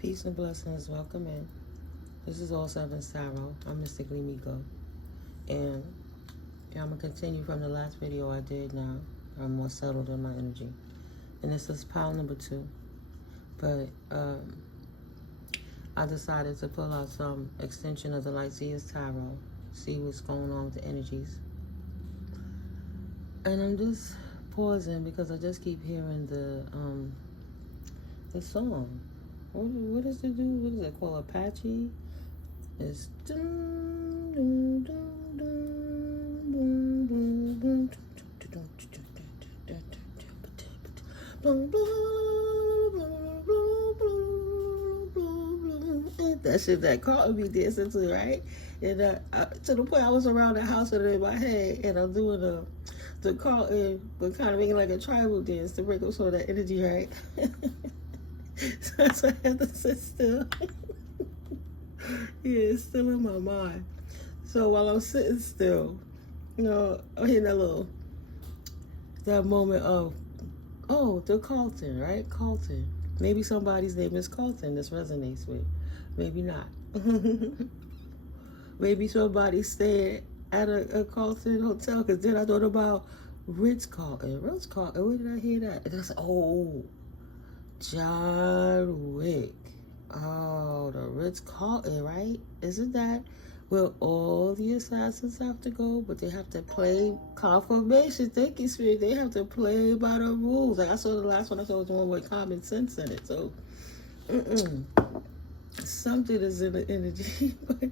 Peace and blessings. Welcome in. This is All Sevens Tarot. I'm Mystic NeuMico. And I'm going to continue from the last video I did now. I'm more settled in my energy. And this is pile number 2. But I decided to pull out some extension of the Lightseers Tarot. See what's going on with the energies. And I'm just pausing because I just keep hearing the song. What does it do? What is it called? Apache? It's that shit that Carlton be dancing to, right? And to the point I was around the house with it in my head, and I'm doing the Carlton, but kind of making like a tribal dance to break up some of that energy, right? So that's why I have to sit still. Yeah, it's still in my mind. So while I'm sitting still, I'm hearing that moment of, oh, the Carlton, right? Carlton. Maybe somebody's name is Carlton this resonates with. Maybe not. Maybe somebody staying at a Carlton hotel, because then I thought about Ritz-Carlton. Ritz-Carlton, where did I hear that? And I said, oh, John Wick. Oh, the Ritz-Carlton, right? Isn't that where all the assassins have to go? But they have to play confirmation. Thank you, Spirit. They have to play by the rules. Like I saw the last one, I saw the one with common sense in it. So, something is in the energy. But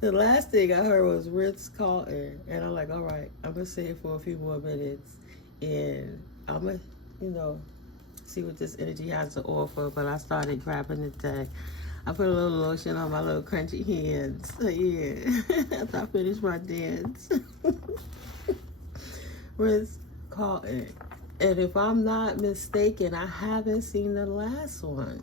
the last thing I heard was Ritz-Carlton. And I'm like, all right, I'm going to say it for a few more minutes. And I'm going to, see what this energy has to offer. But I started grabbing the deck. I put a little lotion on my little crunchy hands. So yeah, after I finished my dance. Ritz-Carlton. And if I'm not mistaken, I haven't seen the last one.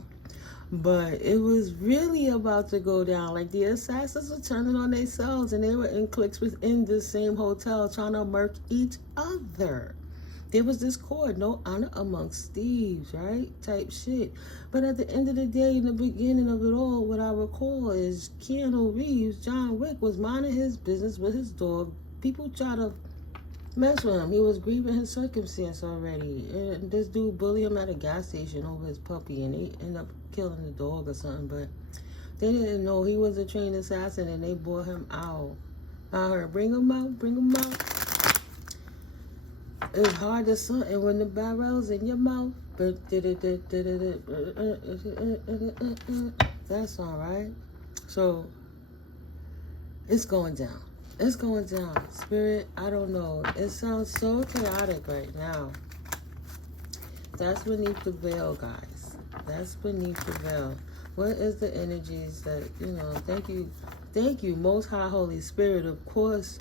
But it was really about to go down. Like the assassins were turning on themselves, and they were in cliques within the same hotel trying to murk each other. There was discord, no honor amongst thieves, right? Type shit. But at the end of the day, in the beginning of it all, what I recall is Keanu Reeves, John Wick, was minding his business with his dog. People try to mess with him. He was grieving his circumstance already. And this dude bullied him at a gas station over his puppy, and he ended up killing the dog or something. But they didn't know he was a trained assassin, and they brought him out. I heard, bring him out. It's hard to something when the barrel's in your mouth. That's all right. So it's going down. It's going down. Spirit, I don't know. It sounds so chaotic right now. That's beneath the veil, guys. That's beneath the veil. What is the energies that, thank you, Most High Holy Spirit. Of course,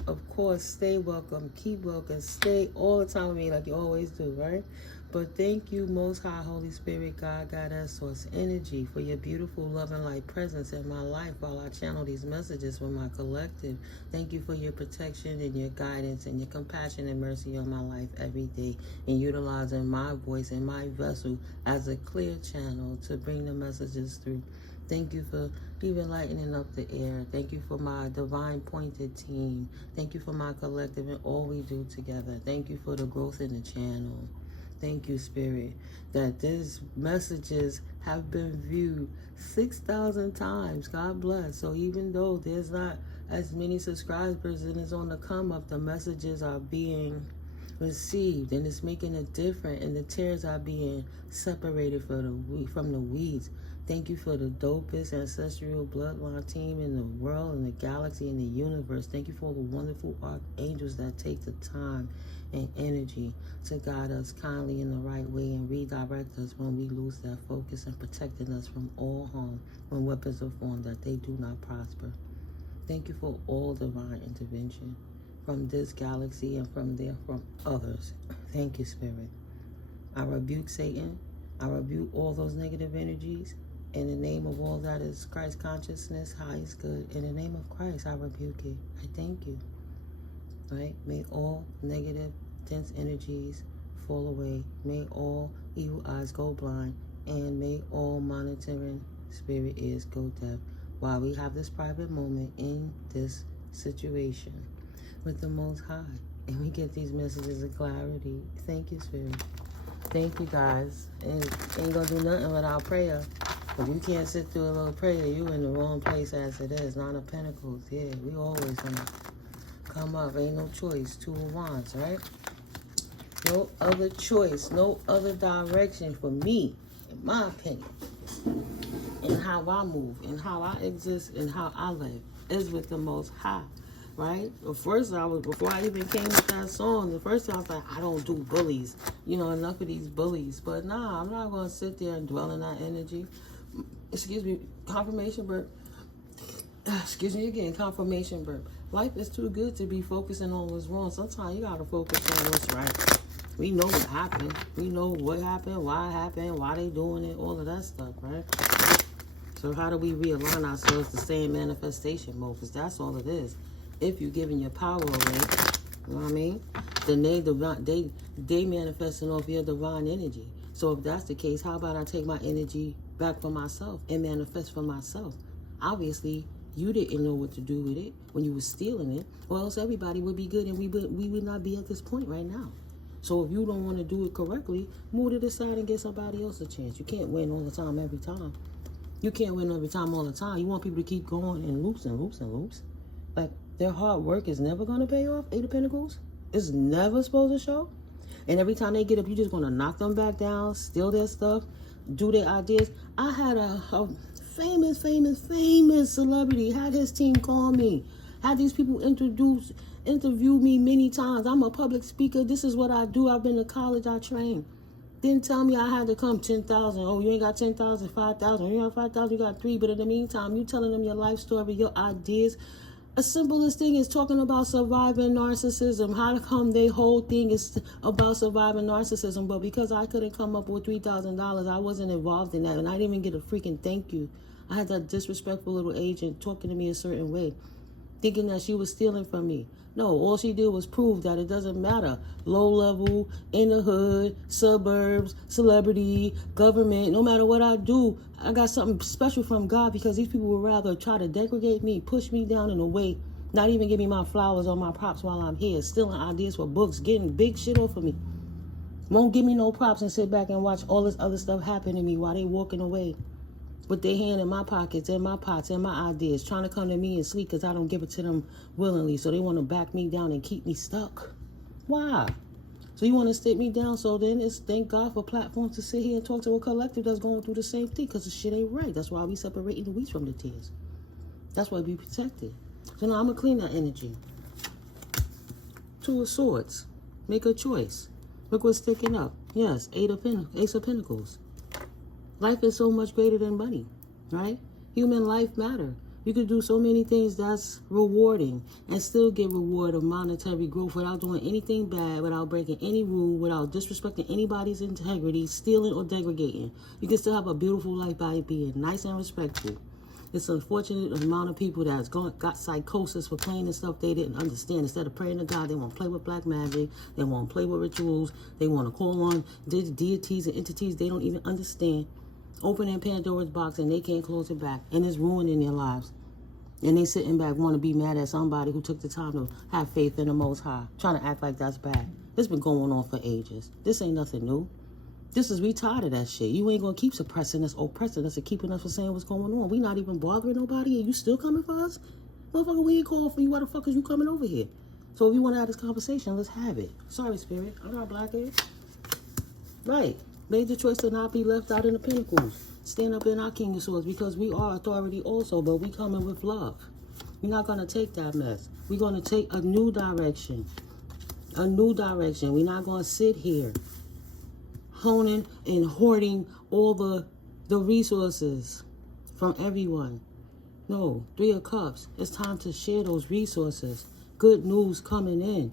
stay welcome, keep welcome, stay all the time with me like you always do, right? But thank you, Most High Holy Spirit, God, Goddess, Source Energy, for your beautiful love and light presence in my life while I channel these messages from my collective. Thank you for your protection and your guidance and your compassion and mercy on my life every day, and utilizing my voice and my vessel as a clear channel to bring the messages through. Thank you for even lightening up the air. Thank you for my divine pointed team. Thank you for my collective and all we do together. Thank you for the growth in the channel. Thank you, Spirit, that these messages have been viewed 6,000 times. God bless. So even though there's not as many subscribers and it's on the come up, the messages are being received, and it's making a difference, and the tares are being separated from the weeds. Thank you for the dopest ancestral bloodline team in the world, in the galaxy, in the universe. Thank you for all the wonderful archangels that take the time and energy to guide us kindly in the right way and redirect us when we lose that focus, and protecting us from all harm when weapons are formed that they do not prosper. Thank you for all divine intervention from this galaxy and from others. Thank you, Spirit. I rebuke Satan. I rebuke all those negative energies. In the name of all that is Christ consciousness, highest good. In the name of Christ, I rebuke it. I thank you. Right? May all negative, dense energies fall away. May all evil eyes go blind. And may all monitoring Spirit is go deaf while we have this private moment in this situation with the Most High. And we get these messages of clarity. Thank you, Spirit. Thank you, guys. And ain't gonna do nothing without prayer. If you can't sit through a little prayer, you in the wrong place as it is. Nine of Pentacles. Yeah, we always gonna come up. Ain't no choice. Two of Wands, right? No other choice. No other direction for me, in my opinion. And how I move, and how I exist, and how I live is with the Most High. Right? Before I even came with that song, the first time I was like, I don't do bullies. You know, enough of these bullies. But nah, I'm not going to sit there and dwell in that energy. Excuse me, confirmation burp. Excuse me again, confirmation burp. Life is too good to be focusing on what's wrong. Sometimes you got to focus on what's right. We know what happened. We know what happened, why they doing it, all of that stuff, right? So how do we realign ourselves to stay in manifestation mode? Because that's all it is. If you're giving your power away, you know what I mean? Then they manifesting off your divine energy. So if that's the case, how about I take my energy back for myself and manifest for myself? Obviously, you didn't know what to do with it when you were stealing it, or else everybody would be good and we would not be at this point right now. So if you don't want to do it correctly, move to the side and give somebody else a chance. You can't win all the time, every time. You can't win every time, all the time. You want people to keep going in loops and loops and loops. Like, their hard work is never going to pay off. Eight of Pentacles. It's never supposed to show. And every time they get up, you're just going to knock them back down, steal their stuff, do their ideas. I had a famous celebrity, had his team call me, had these people interview me many times. I'm a public speaker. This is what I do. I've been to college. I train. Didn't tell me I had to come 10,000. Oh, you ain't got 10,000, 5,000. You got 5,000, you got 3. But in the meantime, you telling them your life story, your ideas. The simplest thing is talking about surviving narcissism. How come their whole thing is about surviving narcissism? But because I couldn't come up with $3,000, I wasn't involved in that. And I didn't even get a freaking thank you. I had that disrespectful little agent talking to me a certain way, thinking that she was stealing from me. No, all she did was prove that it doesn't matter. Low level, in the hood, suburbs, celebrity, government, no matter what I do, I got something special from God, because these people would rather try to degrade me, push me down in a way, not even give me my flowers or my props while I'm here, stealing ideas for books, getting big shit off of me. Won't give me no props and sit back and watch all this other stuff happen to me while they walking away with their hand in my pockets, in my pots, and my ideas, trying to come to me and sleep because I don't give it to them willingly. So they want to back me down and keep me stuck. Why? So you want to stick me down? So then it's thank God for platforms to sit here and talk to a collective that's going through the same thing, because the shit ain't right. That's why we separating the wheat from the tares. That's why we protected. So now I'm going to clean that energy. Two of Swords. Make a choice. Look what's sticking up. Yes, Ace of Pentacles. Life is so much greater than money, right? Human life matter. You could do so many things that's rewarding and still get reward of monetary growth without doing anything bad, without breaking any rule, without disrespecting anybody's integrity, stealing or degrading. You can still have a beautiful life by being nice and respectful. It's an unfortunate amount of people that's got psychosis for playing the stuff they didn't understand. Instead of praying to God, they want to play with black magic. They want to play with rituals. They want to call on deities and entities they don't even understand. Opening Pandora's box and they can't close it back. And it's ruining their lives. And they sitting back want to be mad at somebody who took the time to have faith in the Most High. Trying to act like that's bad. This been going on for ages. This ain't nothing new. We tired of that shit. You ain't going to keep suppressing us, oppressing us, and keeping us from saying what's going on. We not even bothering nobody, and you still coming for us? Motherfucker, we ain't calling for you. Why the fuck is you coming over here? So if you want to have this conversation, let's have it. Sorry, Spirit. I'm not blackhead. Right. Made the choice to not be left out in the Pentacles. Stand up in our King of Swords, because we are authority also, but we coming with love. We're not going to take that mess. We're going to take a new direction. A new direction. We're not going to sit here honing and hoarding all the resources from everyone. No, 3 of Cups. It's time to share those resources. Good news coming in.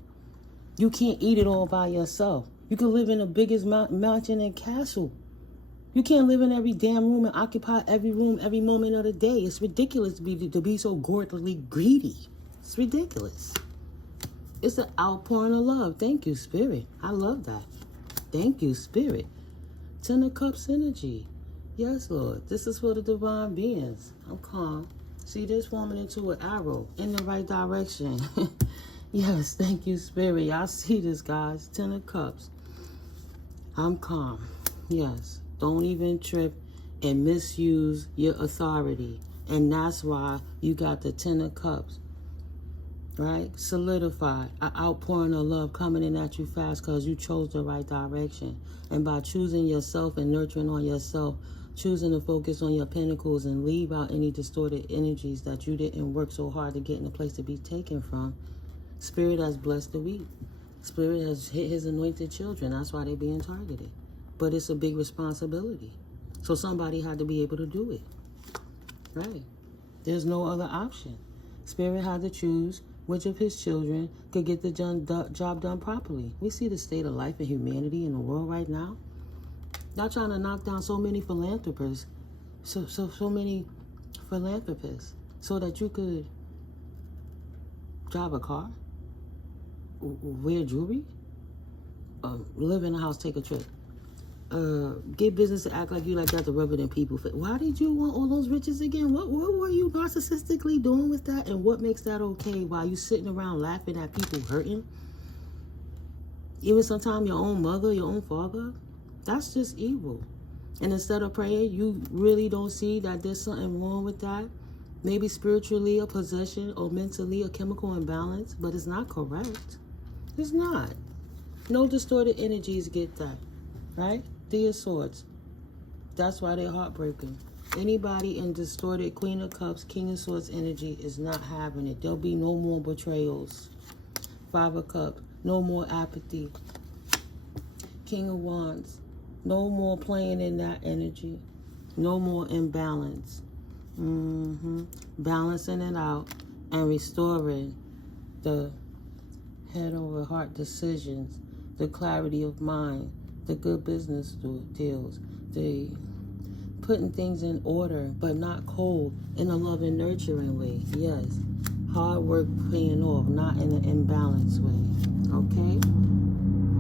You can't eat it all by yourself. You can live in the biggest mansion and castle. You can't live in every damn room and occupy every room every moment of the day. It's ridiculous to be so gorgeously greedy. It's ridiculous. It's an outpouring of love. Thank you, Spirit. I love that. Thank you, Spirit. 10 of Cups energy. Yes, Lord. This is for the divine beings. I'm calm. See this forming into an arrow in the right direction. Yes, thank you, Spirit. Y'all see this, guys. 10 of Cups. I'm calm. Yes. Don't even trip and misuse your authority. And that's why you got the 10 of Cups. Right? Solidified. An outpouring of love coming in at you fast because you chose the right direction. And by choosing yourself and nurturing on yourself, choosing to focus on your pinnacles and leave out any distorted energies that you didn't work so hard to get in a place to be taken from, Spirit has blessed the weak. Spirit has hit his anointed children. That's why they're being targeted. But it's a big responsibility. So somebody had to be able to do it. Right? There's no other option. Spirit had to choose which of his children could get the job done properly. We see the state of life and humanity in the world right now. Y'all trying to knock down so many philanthropists, so many philanthropists, so that you could drive a car, wear jewelry, live in a house, take a trip, get business to act like you like that to rub it in people. Why did you want all those riches again? What were you narcissistically doing with that? And what makes that okay while you sitting around laughing at people hurting? Even sometimes your own mother, your own father. That's just evil. And instead of praying, you really don't see that there's something wrong with that. Maybe spiritually a possession or mentally a chemical imbalance, but it's not correct. It's not. No distorted energies get that, right? 3 of Swords. That's why they're heartbreaking. Anybody in distorted Queen of Cups, King of Swords energy is not having it. There'll be no more betrayals. 5 of Cups. No more apathy. King of Wands. No more playing in that energy. No more imbalance. Balancing it out and restoring the head over heart decisions, the clarity of mind, the good business deals, the putting things in order, but not cold, in a loving, nurturing way. Yes. Hard work paying off, not in an imbalanced way. Okay?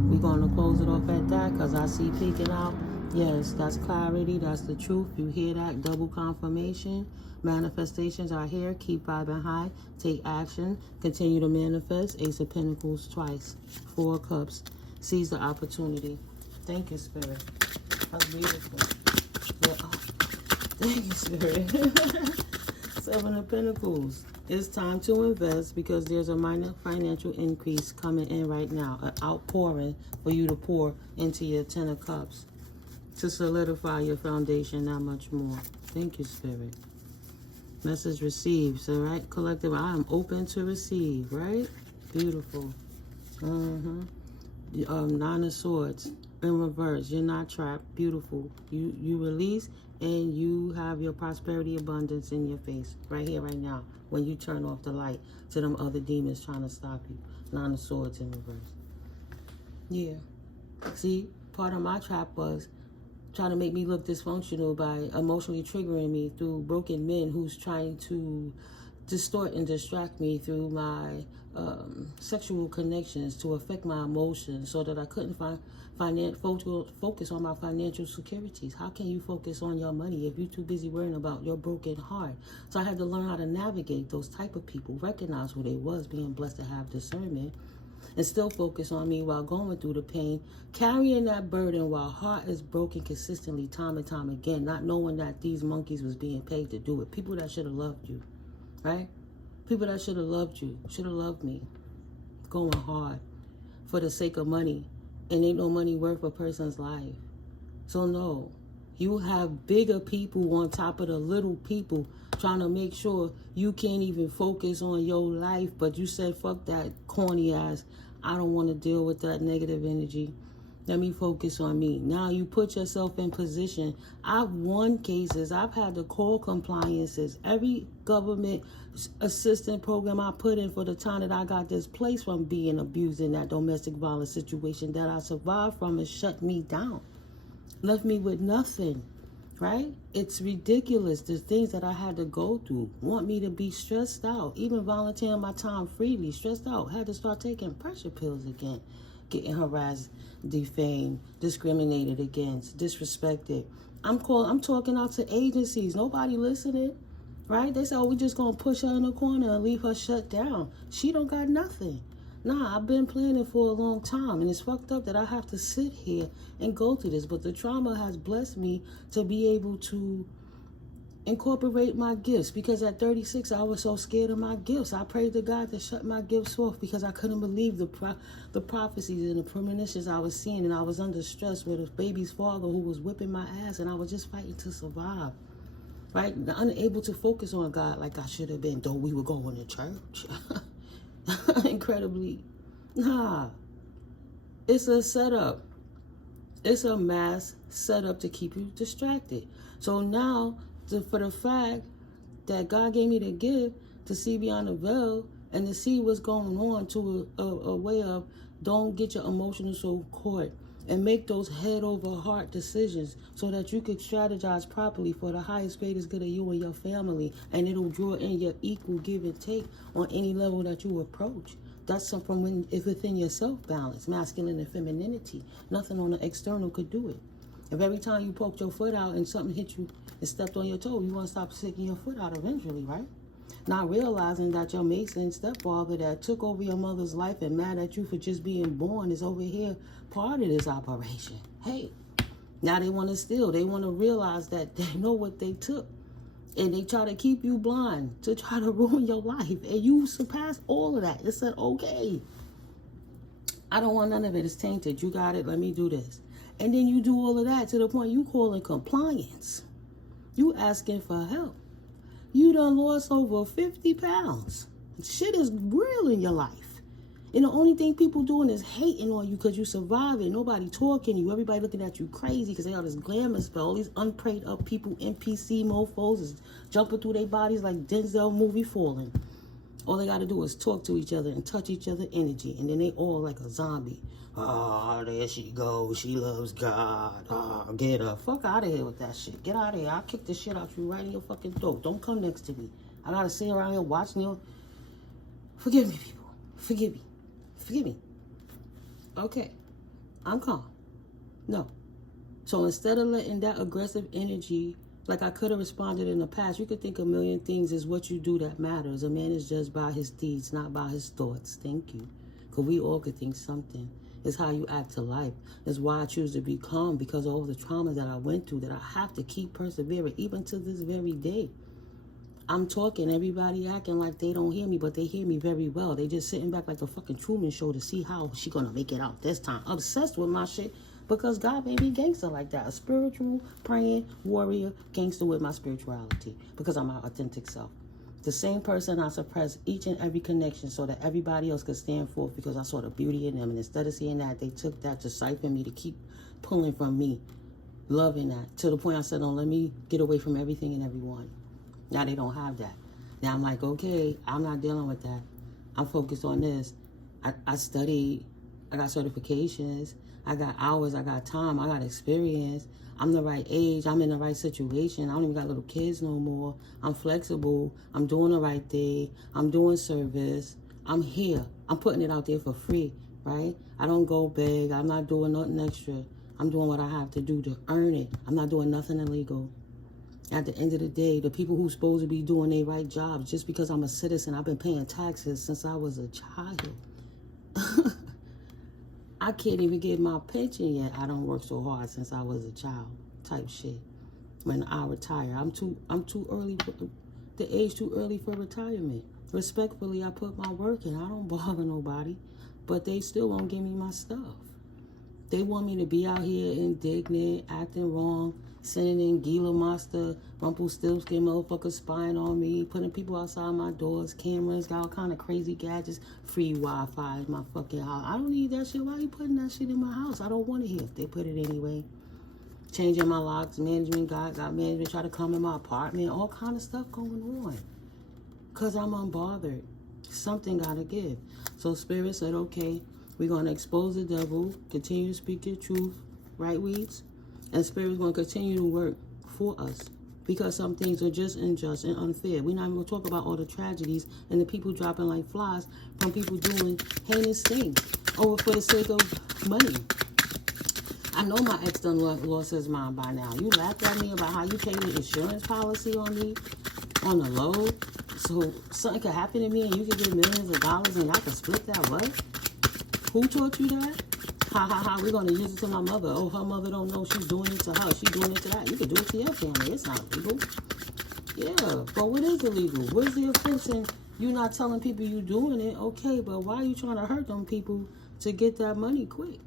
We're going to close it off at that because I see peeking out. Yes, that's clarity. That's the truth. You hear that? Double confirmation. Manifestations are here. Keep vibing high. Take action. Continue to manifest. Ace of Pentacles twice. 4 of Cups. Seize the opportunity. Thank you, Spirit. That's beautiful. Yeah. Oh. Thank you, Spirit. 7 of Pentacles. It's time to invest because there's a minor financial increase coming in right now. An outpouring for you to pour into your 10 of Cups to solidify your foundation that much more. Thank you, Spirit. Message received. All right, collective. I am open to receive. Right? Beautiful. 9 of Swords in reverse. You're not trapped. Beautiful. You release and you have your prosperity abundance in your face right here, right now. When you turn off the light to them other demons trying to stop you. 9 of Swords in reverse. Yeah. See, part of my trap was trying to make me look dysfunctional by emotionally triggering me through broken men who's trying to distort and distract me through my sexual connections to affect my emotions so that I couldn't focus on my financial securities. How can you focus on your money if you're too busy worrying about your broken heart? So I had to learn how to navigate those type of people, recognize who they was, being blessed to have discernment, and still focus on me while going through the pain, carrying that burden while heart is broken consistently time and time again, not knowing that these monkeys was being paid to do it. People that should have loved you, right? People that should have loved you, should have loved me, going hard for the sake of money, and ain't no money worth a person's life. So no, you have bigger people on top of the little people trying to make sure you can't even focus on your life, but you said, fuck that corny ass, I don't want to deal with that negative energy. Let me focus on me. Now you put yourself in position. I've won cases. I've had to call compliances. Every government assistance program I put in for the time that I got displaced from being abused in that domestic violence situation that I survived from has shut me down. Left me with nothing, right? It's ridiculous. The things that I had to go through want me to be stressed out. Even volunteering my time freely, stressed out. Had to start taking pressure pills again. Getting harassed, defamed, discriminated against, disrespected, I'm talking out to agencies. Nobody listening, right? They say, oh, we just gonna push her in the corner and leave her shut down. She don't got nothing. Nah, I've been planning for a long time, and it's fucked up that I have to sit here and go through this. But the trauma has blessed me to be able to incorporate my gifts, because at 36 I was so scared of my gifts. I prayed to God to shut my gifts off because I couldn't believe the prophecies and the premonitions I was seeing, and I was under stress with a baby's father who was whipping my ass, and I was just fighting to survive, right? Unable to focus on God like I should have been, though we were going to church. Incredibly, nah, it's a setup. It's a mass setup to keep you distracted. So now, for the fact that God gave me the gift to see beyond the veil and to see what's going on, to a way of don't get your emotional soul caught and make those head over heart decisions so that you could strategize properly for the highest greatest good of you and your family, and it'll draw in your equal give and take on any level that you approach. That's from within your self-balance, masculine and femininity. Nothing on the external could do it. If every time you poked your foot out and something hit you and stepped on your toe, you want to stop sticking your foot out eventually, right? Not realizing that your Mason stepfather that took over your mother's life and mad at you for just being born is over here part of this operation. Hey, now they want to steal. They want to realize that they know what they took. And they try to keep you blind to try to ruin your life. And you surpass all of that. It said, okay, I don't want none of it. It's tainted. You got it. Let me do this. And then you do all of that to the point you calling compliance. You asking for help. You done lost over 50 pounds. Shit is real in your life. And the only thing people doing is hating on you because you surviving. Nobody talking to you. Everybody looking at you crazy because they got this glamour spell. All these unprayed up people, NPC mofos, is jumping through their bodies like Denzel movie Falling. All they got to do is talk to each other and touch each other energy. And then they all like a zombie. Oh, there she goes. She loves God. Oh, get her. Fuck out of here with that shit. Get out of here. I'll kick the shit out you right in your fucking throat. Don't come next to me. I got to sit around here watching you. Forgive me, people. Forgive me. Forgive me. Okay. I'm calm. No. So instead of letting that aggressive energy, like I could have responded in the past, you could think a million things is what you do that matters. A man is judged by his deeds, not by his thoughts. Thank you. Because we all could think something. It's how you act to life. It's why I choose to be calm, because of all the trauma that I went through, that I have to keep persevering, even to this very day. I'm talking, everybody acting like they don't hear me, but they hear me very well. They just sitting back like the fucking Truman Show to see how she gonna make it out this time. Obsessed with my shit because God made me gangster like that. A spiritual, praying, warrior, gangster with my spirituality because I'm my authentic self. The same person I suppress each and every connection so that everybody else could stand forth because I saw the beauty in them. And instead of seeing that, they took that to siphon me, to keep pulling from me, loving that. To the point I said, don't let me get away from everything and everyone. Now they don't have that. Now I'm like, okay, I'm not dealing with that. I'm focused on this. I studied. I got certifications. I got hours. I got time. I got experience. I'm the right age. I'm in the right situation. I don't even got little kids no more. I'm flexible. I'm doing the right thing. I'm doing service. I'm here. I'm putting it out there for free, right? I don't go big. I'm not doing nothing extra. I'm doing what I have to do to earn it. I'm not doing nothing illegal. At the end of the day, the people who's supposed to be doing their right jobs, just because I'm a citizen, I've been paying taxes since I was a child. I can't even get my pension yet. I don't work so hard since I was a child type shit. When I retire, I'm too early, the age too early for retirement. Respectfully, I put my work in. I don't bother nobody, but they still won't give me my stuff. They want me to be out here indignant, acting wrong, sending in Gila Monster, Rumpelstiltskin motherfuckers spying on me, putting people outside my doors, cameras, got all kind of crazy gadgets, free Wi-Fi in my fucking house. I don't need that shit. Why are you putting that shit in my house? I don't want it here. They put it anyway. Changing my locks, management got management try to come in my apartment, all kind of stuff going on. Because I'm unbothered. Something got to give. So Spirit said, okay, we're going to expose the devil, continue to speak your truth, right, Weeds? And Spirit's going to continue to work for us because some things are just unjust and unfair. We're not even going to talk about all the tragedies and the people dropping like flies from people doing heinous things over for the sake of money. I know my ex done lost his mind by now. You laughed at me about how you paid the insurance policy on me on the low, so something could happen to me and you could get millions of dollars and I could split that. What? Who taught you that? Ha ha ha, we're going to use it to my mother. Oh, her mother don't know she's doing it to her. She's doing it to that. You could do it to your family. It's not legal. Yeah, but what is illegal? Where's the offense in you not telling people you doing it? Okay, but why are you trying to hurt them people to get that money quick?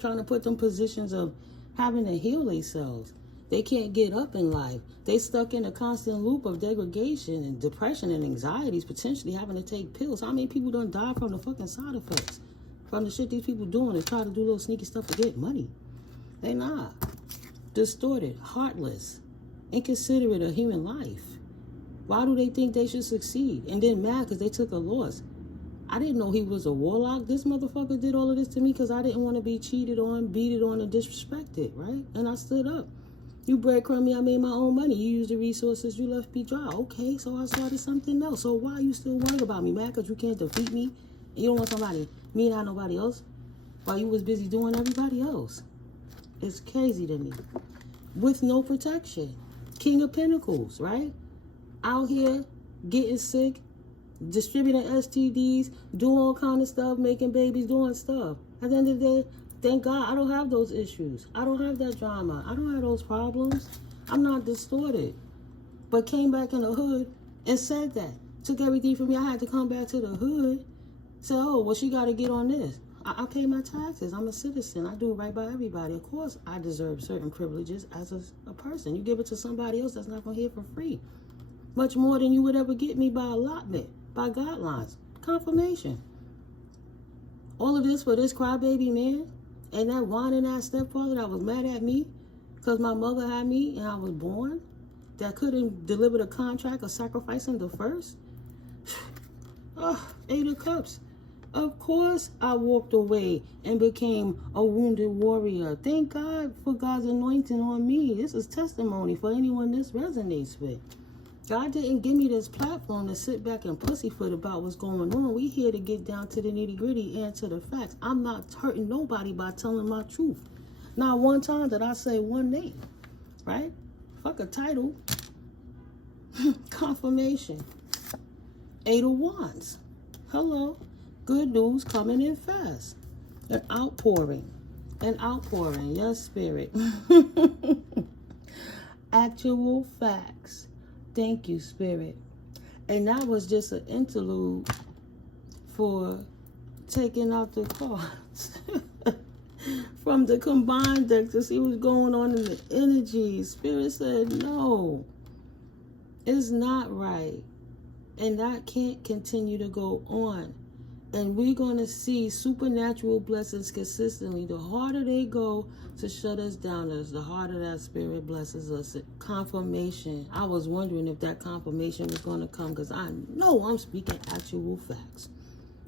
Trying to put them positions of having to heal themselves. They can't get up in life. They stuck in a constant loop of degradation and depression and anxieties, potentially having to take pills. How many people done die from the fucking side effects? From the shit these people doing and try to do little sneaky stuff to get money. They not. Distorted, heartless, inconsiderate of human life. Why do they think they should succeed? And then mad because they took a loss. I didn't know he was a warlock. This motherfucker did all of this to me because I didn't want to be cheated on, beated on, and disrespected, right? And I stood up. You breadcrumb me, I made my own money. You used the resources, you left me dry. Okay, so I started something else. So why are you still worried about me, mad because you can't defeat me? And you don't want somebody, me and not nobody else, while you was busy doing everybody else. It's crazy to me. With no protection. King of Pentacles, right? Out here, getting sick, distributing STDs, doing all kind of stuff, making babies, doing stuff. At the end of the day, thank God I don't have those issues. I don't have that drama. I don't have those problems. I'm not distorted. But came back in the hood and said that. Took everything from me. I had to come back to the hood. Said, oh, well, she got to get on this. I pay my taxes. I'm a citizen. I do right by everybody. Of course, I deserve certain privileges as a person. You give it to somebody else that's not going to hear for free. Much more than you would ever get me by allotment, by guidelines, confirmation. All of this for this crybaby man and that whining ass stepfather that was mad at me because my mother had me and I was born, that couldn't deliver the contract of sacrificing the first. Oh, 8 of Cups. Of course, I walked away and became a wounded warrior. Thank God for God's anointing on me. This is testimony for anyone this resonates with. God didn't give me this platform to sit back and pussyfoot about what's going on. We here to get down to the nitty-gritty and to the facts. I'm not hurting nobody by telling my truth. Not one time did I say one name, right? Fuck a title. Confirmation. 8 of Wands. Hello. Good news coming in fast. An outpouring. An outpouring. Yes, Spirit. Actual facts. Thank you, Spirit. And that was just an interlude for taking out the cards from the combined deck to see what's going on in the energy. Spirit said, no, it's not right. And that can't continue to go on. And we're going to see supernatural blessings consistently. The harder they go to shut us down, the harder that Spirit blesses us. Confirmation. I was wondering if that confirmation was going to come because I know I'm speaking actual facts.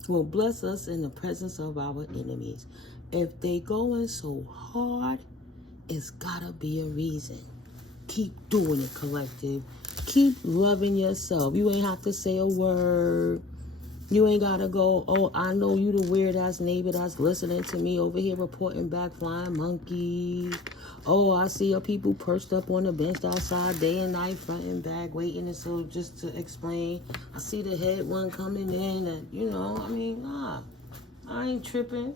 Will bless us in the presence of our enemies. If they going so hard, it's got to be a reason. Keep doing it, collective. Keep loving yourself. You ain't have to say a word. You ain't gotta go, oh, I know you the weird ass neighbor that's listening to me over here reporting back flying monkeys. Oh, I see your people perched up on the bench outside day and night, front and back, waiting. And so just to explain, I see the head one coming in and, you know, I mean, nah, I ain't tripping.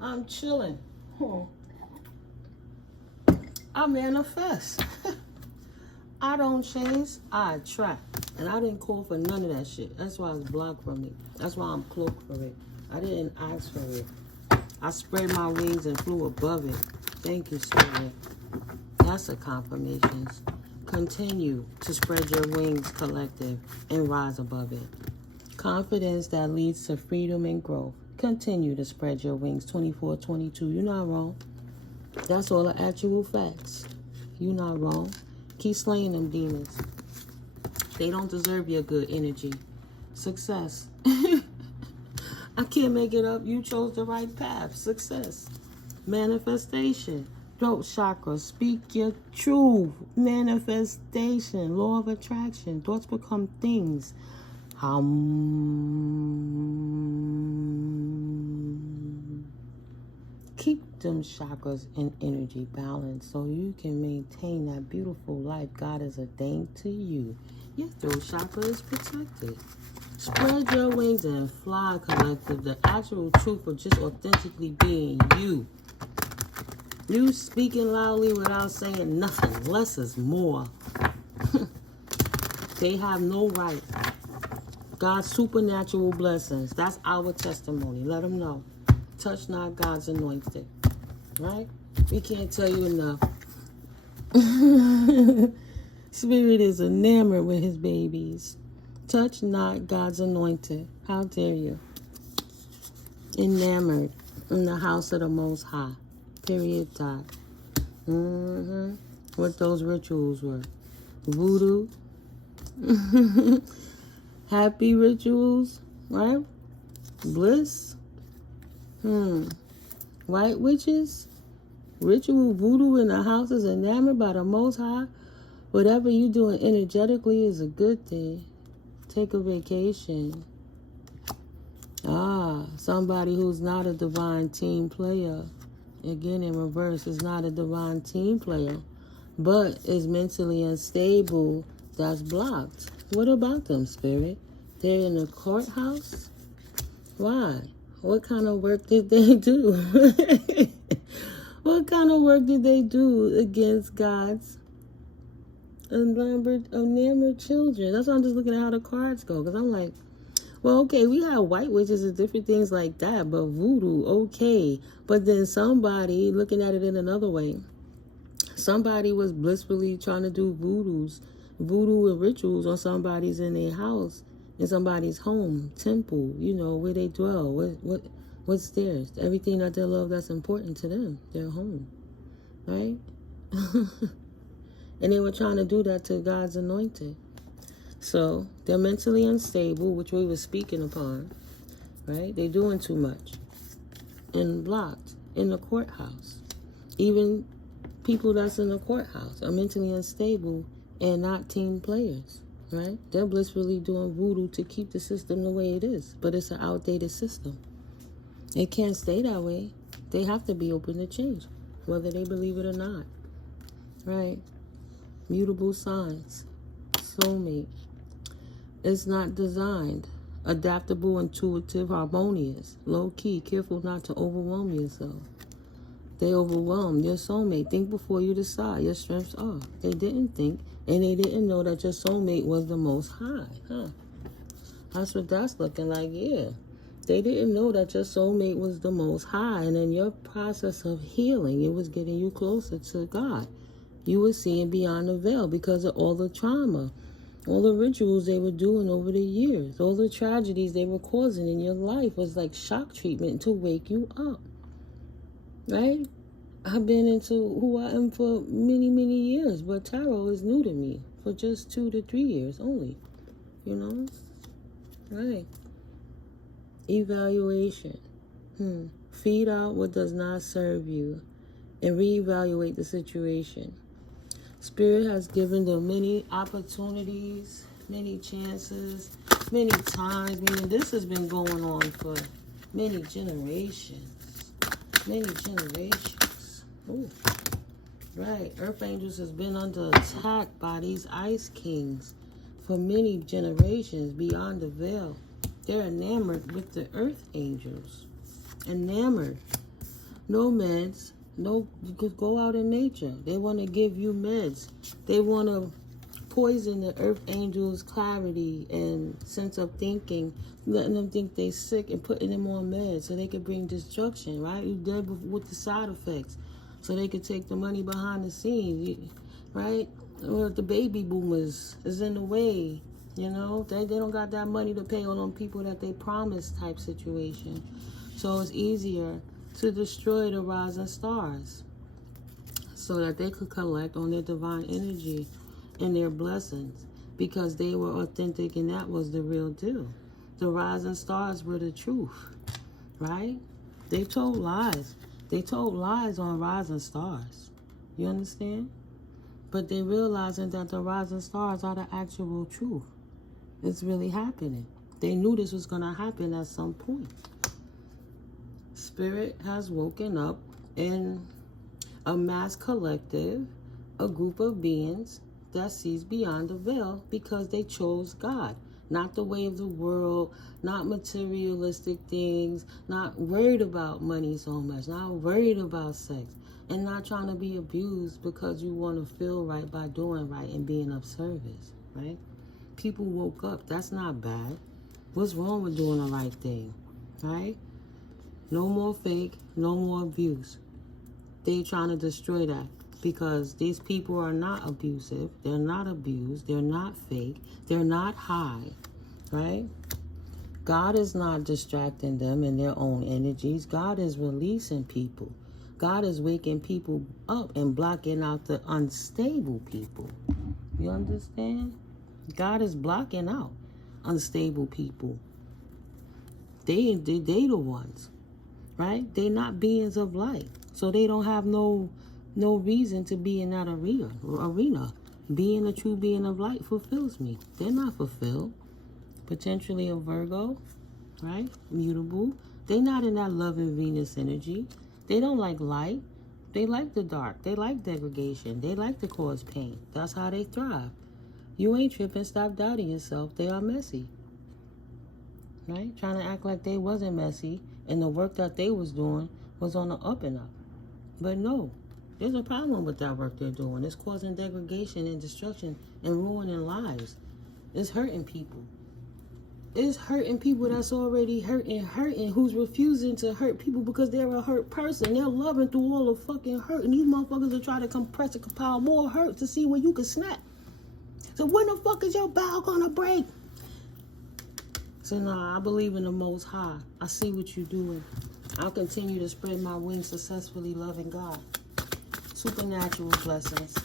I'm chilling. I manifest. I don't chase, I attract. And I didn't call for none of that shit. That's why it's blocked from me. That's why I'm cloaked for it. I didn't ask for it. I spread my wings and flew above it. Thank you, Spirit. That's a confirmation. Continue to spread your wings, collective, and rise above it. Confidence that leads to freedom and growth. Continue to spread your wings. 24-22. You're not wrong. That's all the actual facts. You're not wrong. Keep slaying them demons. They don't deserve your good energy. Success. I can't make it up. You chose the right path. Success. Manifestation. Throat chakra. Speak your truth. Manifestation. Law of attraction. Thoughts become things. Keep them chakras and energy balanced so you can maintain that beautiful life God has ordained to you. Your throat chakra is protected. Spread your wings and fly, collective. The actual truth of just authentically being you. You speaking loudly without saying nothing. Less is more. They have no right. God's supernatural blessings. That's our testimony. Let them know. Touch not God's anointed. Right? We can't tell you enough. Spirit is enamored with his babies. Touch not God's anointed. How dare you? Enamored in the house of the Most High. Period. Dot. What those rituals were. Voodoo. Happy rituals. Right? Bliss. White witches. Ritual voodoo in the house is enamored by the Most High. Whatever you doing energetically is a good thing. Take a vacation. Somebody who's not a divine team player. Again, in reverse, is not a divine team player, but is mentally unstable. That's blocked. What about them, Spirit? They're in the courthouse? Why? What kind of work did they do? What kind of work did they do against God's enamored children? That's why I'm just looking at how the cards go. Because I'm like, well, okay, we have white witches and different things like that. But voodoo, okay. But then somebody, looking at it in another way, somebody was blissfully trying to do voodoo and rituals on somebody's in their house, in somebody's home, temple, where they dwell. What's theirs? Everything that they love that's important to them, their home, right? And they were trying to do that to God's anointed. So they're mentally unstable, which we were speaking upon, right? They're doing too much and blocked in the courthouse. Even people that's in the courthouse are mentally unstable and not team players, right? They're blissfully doing voodoo to keep the system the way it is, but it's an outdated system. It can't stay that way. They have to be open to change, whether they believe it or not, right? Mutable signs, soulmate. It's not designed. Adaptable, intuitive, harmonious, low-key, careful not to overwhelm yourself. They overwhelm your soulmate. Think before you decide. Your strengths are. They didn't think, and they didn't know that your soulmate was the Most High. That's what that's looking like, yeah. They didn't know that your soulmate was the Most High, and in your process of healing, it was getting you closer to God. You were seeing beyond the veil because of all the trauma, all the rituals they were doing over the years, all the tragedies they were causing in your life was like shock treatment to wake you up, right? I've been into who I am for many, many years, but tarot is new to me for just 2 to 3 years only, right? Evaluation. Feed out what does not serve you and reevaluate the situation. Spirit has given them many opportunities, many chances, many times. Meaning this has been going on for many generations. Many generations. Ooh. Right. Earth angels has been under attack by these ice kings for many generations beyond the veil. They're enamored with the earth angels. Enamored. No meds. No, you could go out in nature. They want to give you meds. They want to poison the earth angels' clarity and sense of thinking, letting them think they're sick and putting them on meds so they could bring destruction, right? You dead with the side effects so they could take the money behind the scenes, right? Or the baby boomers is in the way, they don't got that money to pay on them people that they promised type situation. So it's easier to destroy the rising stars so that they could collect on their divine energy and their blessings because they were authentic and that was the real deal. The rising stars were the truth, right? They told lies. They told lies on rising stars. You understand? But they realizing that the rising stars are the actual truth. It's really happening. They knew this was going to happen at some point. Spirit has woken up in a mass collective, a group of beings that sees beyond the veil because they chose God. Not the way of the world, not materialistic things, not worried about money so much, not worried about sex, and not trying to be abused because you want to feel right by doing right and being of service, right? People woke up. That's not bad. What's wrong with doing the right thing, right? No more fake, no more abuse. They trying to destroy that because these people are not abusive. They're not abused. They're not fake. They're not high, right? God is not distracting them in their own energies. God is releasing people. God is waking people up and blocking out the unstable people. You understand? God is blocking out unstable people. They the ones, right? They not beings of light. So they don't have no reason to be in that arena. Being a true being of light fulfills me. They're not fulfilled. Potentially a Virgo, right? Mutable. They're not in that loving Venus energy. They don't like light. They like the dark. They like degradation. They like to cause pain. That's how they thrive. You ain't tripping. Stop doubting yourself. They are messy, right? Trying to act like they wasn't messy and the work that they was doing was on the up and up. But no, there's a problem with that work they're doing. It's causing degradation and destruction and ruining lives. It's hurting people. It's hurting people that's already hurting, who's refusing to hurt people because they're a hurt person. They're loving through all the fucking hurt. And these motherfuckers are trying to compress and compile more hurt to see where you can snap. So when the fuck is your bow gonna break? So nah, I believe in the Most High. I see what you're doing. I'll continue to spread my wings successfully, loving God. Supernatural blessings.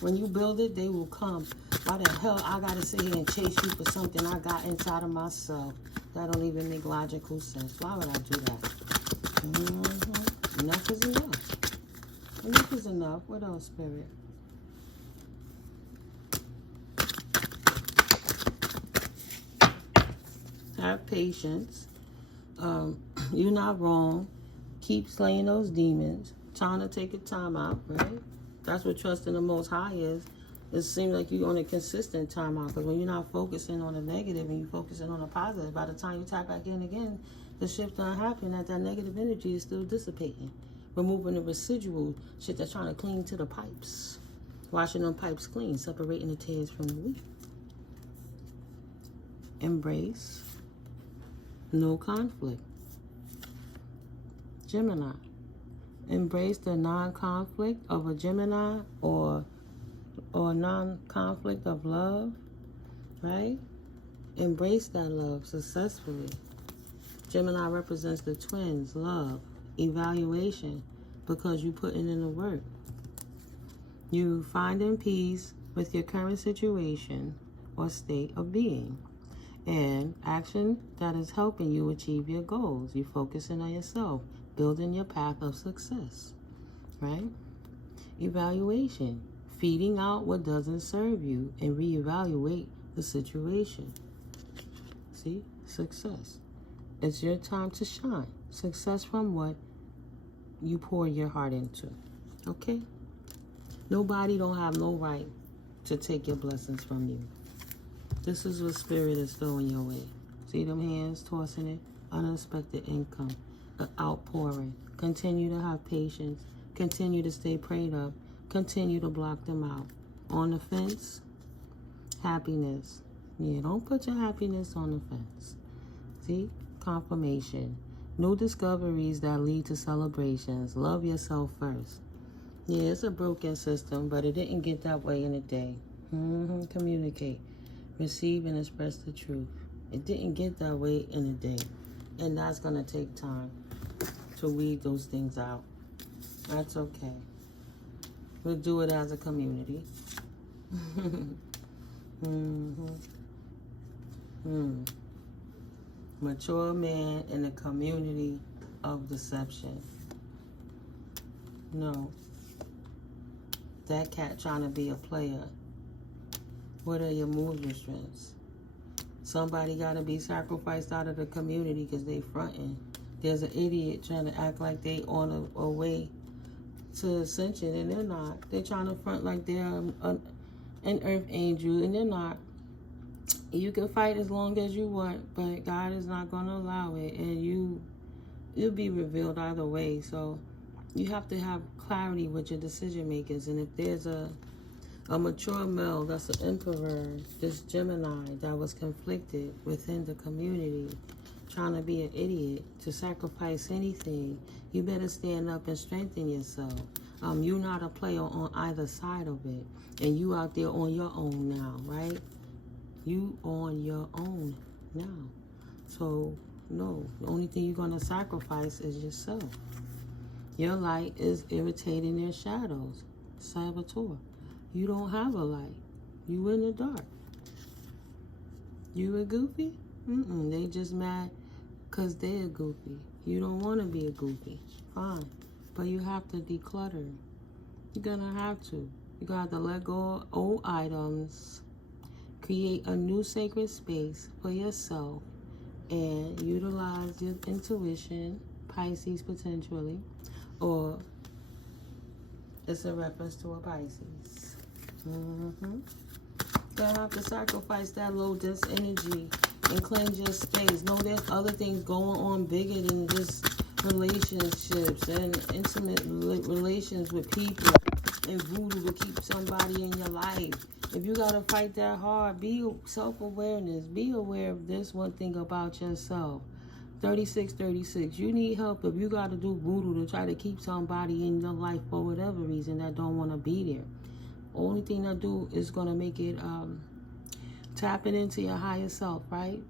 When you build it, they will come. Why the hell I gotta sit here and chase you for something I got inside of myself? That don't even make logical sense. Why would I do that? Enough is enough. Enough is enough. What else, Spirit? Have patience. You're not wrong. Keep slaying those demons. Trying to take a time out, right? That's what trusting the Most High is. It seems like you're on a consistent time out, because when you're not focusing on the negative and you're focusing on the positive, by the time you tap back in again, the shift done happened, that negative energy is still dissipating. Removing the residual shit that's trying to cling to the pipes. Washing them pipes clean, separating the tares from the wheat. Embrace. No conflict. Gemini. Embrace the non-conflict of a Gemini or non-conflict of love, right? Embrace that love successfully. Gemini represents the twins, love, evaluation, because you're putting in the work. You finding peace with your current situation or state of being, and action that is helping you achieve your goals. You're focusing on yourself, building your path of success, right? Evaluation, feeding out what doesn't serve you and reevaluate the situation. See? Success. It's your time to shine. Success from what you pour your heart into. Okay? Nobody don't have no right to take your blessings from you. This is what Spirit is throwing your way. See them hands tossing it? Unexpected income. An outpouring. Continue to have patience. Continue to stay prayed up. Continue to block them out. On the fence, happiness. Yeah, don't put your happiness on the fence. See? Confirmation. New discoveries that lead to celebrations. Love yourself first. Yeah, it's a broken system, but it didn't get that way in a day. Communicate. Receive and express the truth. It didn't get that way in a day. And that's going to take time to weed those things out. That's okay. We'll do it as a community. Mature man in a community of deception. No. That cat trying to be a player. What are your moves and strengths? Somebody got to be sacrificed out of the community because they fronting. there's an idiot trying to act like they on a way to ascension, and they're not. They're trying to front like they're an earth angel, and they're not. You can fight as long as you want, but God is not going to allow it, and you'll be revealed either way. So you have to have clarity with your decision makers. And if there's a mature male that's an emperor, this Gemini that was conflicted within the community, trying to be an idiot, to sacrifice anything, you better stand up and strengthen yourself. You're not a player on either side of it, and you out there on your own now, right? You on your own now. So, no, the only thing you're going to sacrifice is yourself. Your light is irritating their shadows. Saboteur. You don't have a light. You in the dark. You a goofy? They just mad because they're goofy. You don't want to be a goofy. Fine. But you have to declutter. You're going to have to. You got to let go of old items. Create a new sacred space for yourself and utilize your intuition, Pisces potentially, or it's a reference to a Pisces. You're gonna have to sacrifice that low dense energy and cleanse your space. Know there's other things going on bigger than just relationships and intimate relations with people and voodoo to keep somebody in your life. If you gotta fight that hard, be self-awareness. Be aware of this one thing about yourself. 3636. You need help if you gotta do voodoo to try to keep somebody in your life for whatever reason that don't want to be there. Only thing I do is gonna make it tapping into your higher self, right?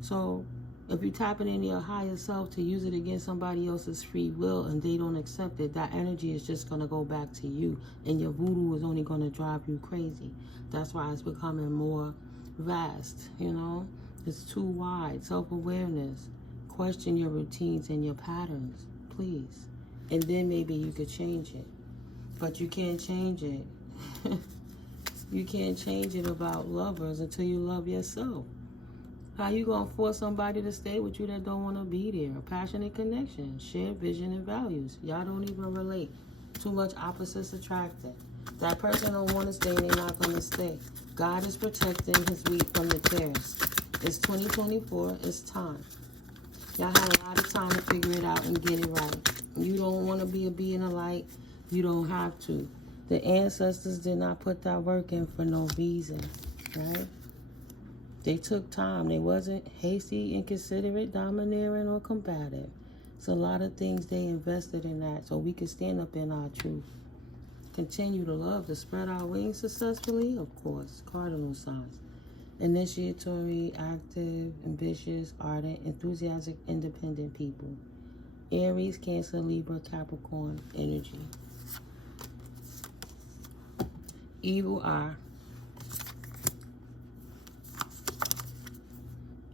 So if you're tapping into your higher self to use it against somebody else's free will and they don't accept it, that energy is just going to go back to you. And your voodoo is only going to drive you crazy. That's why it's becoming more vast, you know. It's too wide. Self-awareness. Question your routines and your patterns, please. And then maybe you could change it. But you can't change it. You can't change it about lovers until you love yourself. How you gonna force somebody to stay with you that don't want to be there? A passionate connection, shared vision and values. Y'all don't even relate. Too much opposites attracting. That person don't want to stay and they're not gonna stay. God is protecting his wheat from the tares. It's 2024. It's time. Y'all had a lot of time to figure it out and get it right. You don't want to be a being of light. You don't have to. The ancestors did not put that work in for no reason, right? They took time. They wasn't hasty, inconsiderate, domineering, or combative. It's a lot of things they invested in that so we can stand up in our truth. Continue to love, to spread our wings successfully, of course. Cardinal signs. Initiatory, active, ambitious, ardent, enthusiastic, independent people. Aries, Cancer, Libra, Capricorn energy. Evil eye.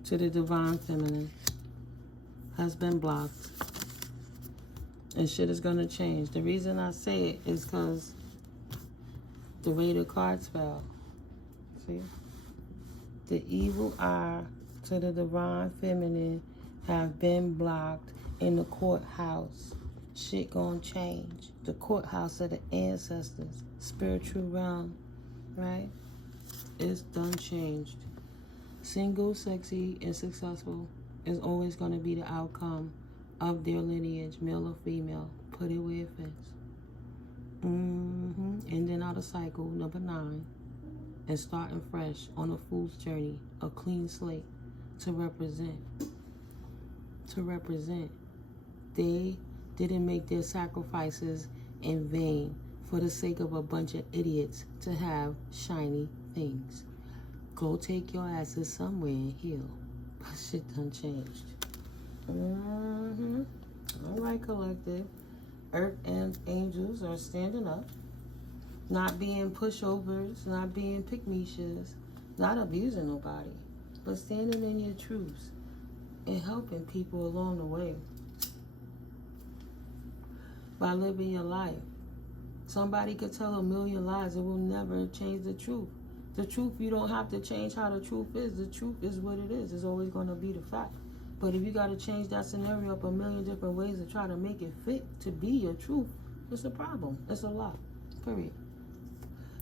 To the divine feminine has been blocked, and shit is going to change. The reason I say it is because the way the cards fell. See? The evil eye to the divine feminine have been blocked in the courthouse. Shit gonna change. The courthouse of the ancestors, spiritual realm, right? It's done changed. Single, sexy, and successful is always going to be the outcome of their lineage, male or female. Put it where it fits. Ending out a cycle, number 9, and starting fresh on a fool's journey, a clean slate to represent. They didn't make their sacrifices in vain for the sake of a bunch of idiots to have shiny things. Go take your asses somewhere and heal. But shit done changed. All right, collective. Earth and angels are standing up. Not being pushovers, not being pick-me-shas, not abusing nobody, but standing in your truths and helping people along the way by living your life. Somebody could tell a million lies. It will never change the truth. The truth, you don't have to change how the truth is. The truth is what it is. It's always going to be the fact. But if you got to change that scenario up a million different ways to try to make it fit to be your truth, it's a problem. It's a lot. Period.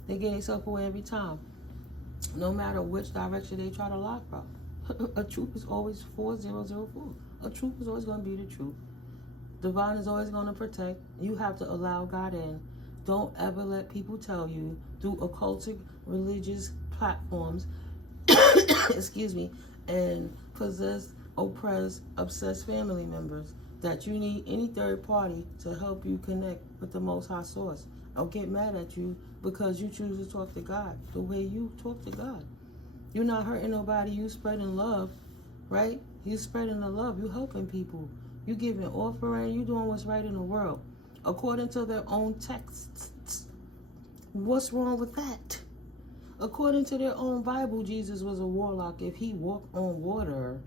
They get themselves away every time. No matter which direction they try to lock from. A truth is always 4004. A truth is always going to be the truth. Divine is always going to protect. You have to allow God in. Don't ever let people tell you through occultic religious platforms, excuse me, and possess, oppress, obsessed family members that you need any third party to help you connect with the Most High Source. Don't get mad at you because you choose to talk to God the way you talk to God. You're not hurting nobody. You spreading love, right? You spreading the love. You helping people. You giving offering. You doing what's right in the world according to their own texts. What's wrong with that? According to their own Bible, Jesus was a warlock if he walked on water,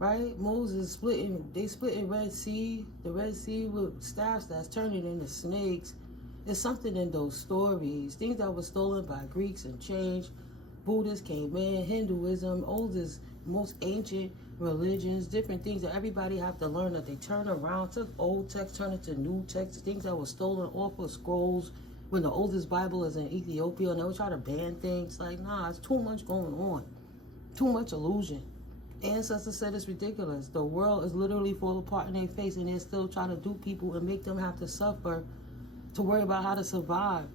right? Moses splitting Red Sea, the Red Sea with staffs that's turning into snakes. There's something in those stories, things that were stolen by Greeks and changed. Buddhists came in, Hinduism, oldest, most ancient religions, different things that everybody have to learn, that they turn around, took old text, turn it to new text, things that were stolen off of scrolls when the oldest Bible is in Ethiopia, and they would try to ban things. Like, nah, it's too much going on. Too much illusion. Ancestors said it's ridiculous. The world is literally fall apart in their face, and they're still trying to dupe people and make them have to suffer to worry about how to survive.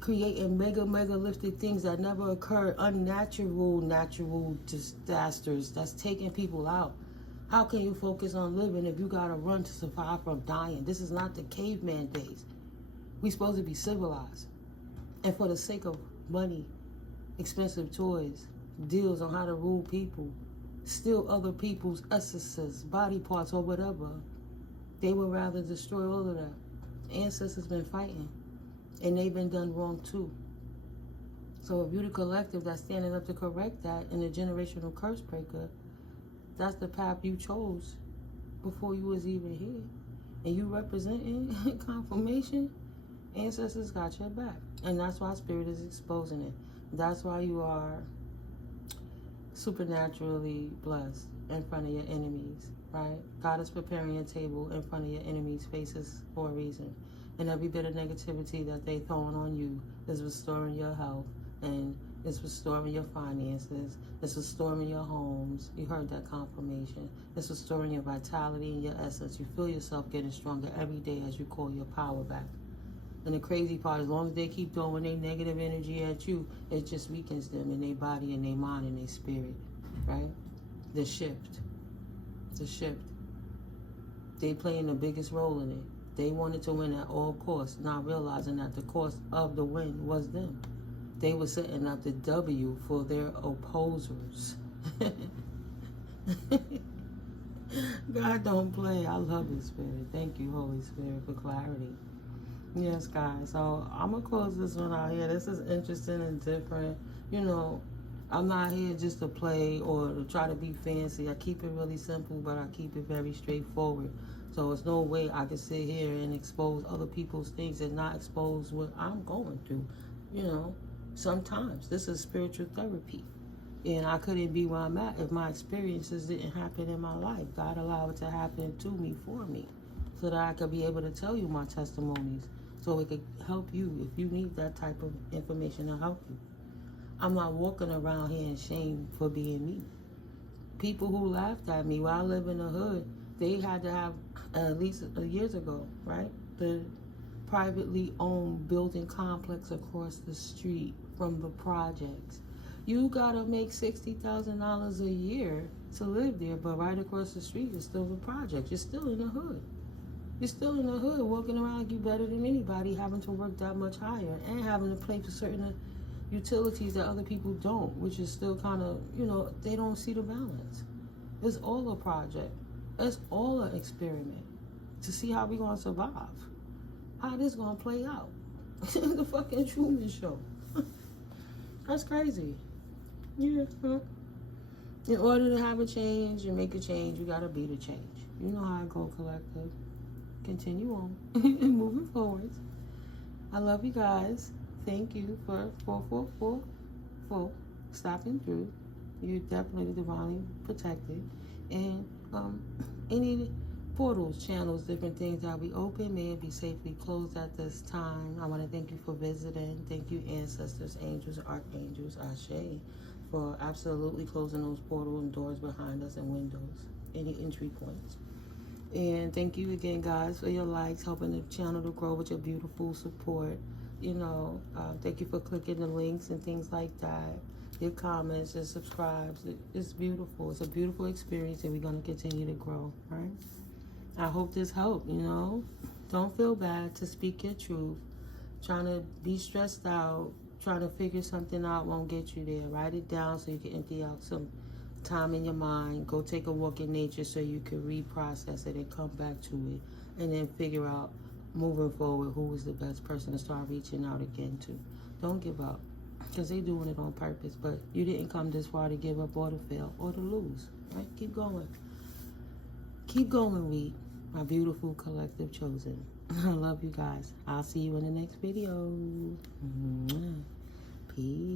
Creating megalithic things that never occurred, natural disasters that's taking people out. How can you focus on living if you gotta run to survive from dying? This is not the caveman days. We supposed to be civilized. And for the sake of money, expensive toys, deals on how to rule people, steal other people's essences, body parts, or whatever, they would rather destroy all of that. Ancestors been fighting. And they've been done wrong too. So if you're the collective that's standing up to correct that and the generational curse breaker, that's the path you chose before you was even here. And you representing confirmation, ancestors got your back. And that's why Spirit is exposing it. That's why you are supernaturally blessed in front of your enemies, right? God is preparing a table in front of your enemies' faces for a reason. And every bit of negativity that they throwing on you is restoring your health, and it's restoring your finances, it's restoring your homes. You heard that confirmation. It's restoring your vitality and your essence. You feel yourself getting stronger every day as you call your power back. And the crazy part, as long as they keep throwing their negative energy at you, it just weakens them in their body and their mind and their spirit, right? The shift. They playing the biggest role in it. They wanted to win at all costs, not realizing that the cost of the win was them. They were setting up the W for their opposers. God don't play. I love His Spirit. Thank you, Holy Spirit, for clarity. Yes, guys. So I'm going to close this one out here. This is interesting and different. You know, I'm not here just to play or to try to be fancy. I keep it really simple, but I keep it very straightforward. So there's no way I can sit here and expose other people's things and not expose what I'm going through. You know, sometimes this is spiritual therapy. And I couldn't be where I'm at if my experiences didn't happen in my life. God allowed it to happen to me, for me, so that I could be able to tell you my testimonies, so it could help you if you need that type of information to help you. I'm not walking around here in shame for being me. People who laughed at me while I live in the hood, they had to have, at least years ago, right? The privately owned building complex across the street from the projects. You gotta make $60,000 a year to live there, but right across the street is still the project. You're still in the hood. You're still in the hood, walking around like you better than anybody, having to work that much higher and having to pay for certain utilities that other people don't, which is still kind of, you know, they don't see the balance. It's all a project. It's all an experiment to see how we're going to survive, how this going to play out. The fucking Truman Show. That's crazy. Yeah. In order to have a change and make a change, you got to be the change. You know how I go, collective. Continue on and moving forward. I love you guys. Thank you for 444 stopping through. You're definitely divinely protected. And any portals, channels, different things that we open may it be safely closed at this time. I want to thank you for visiting. Thank you, ancestors, angels, archangels, Ashe, for absolutely closing those portals and doors behind us and windows, any entry points. And thank you again, guys, for your likes, helping the channel to grow with your beautiful support. You know, thank you for clicking the links and things like that. Your comments, your subscribes. It's beautiful. It's a beautiful experience, and we're going to continue to grow, right? I hope this helped, you know. Don't feel bad to speak your truth. Trying to be stressed out, trying to figure something out won't get you there. Write it down so you can empty out some time in your mind. Go take a walk in nature so you can reprocess it and come back to it. And then figure out, moving forward, who is the best person to start reaching out again to. Don't give up. Because they're doing it on purpose. But you didn't come this far to give up or to fail or to lose. Right? Keep going. Keep going, Reed. My beautiful collective chosen. I love you guys. I'll see you in the next video. Peace.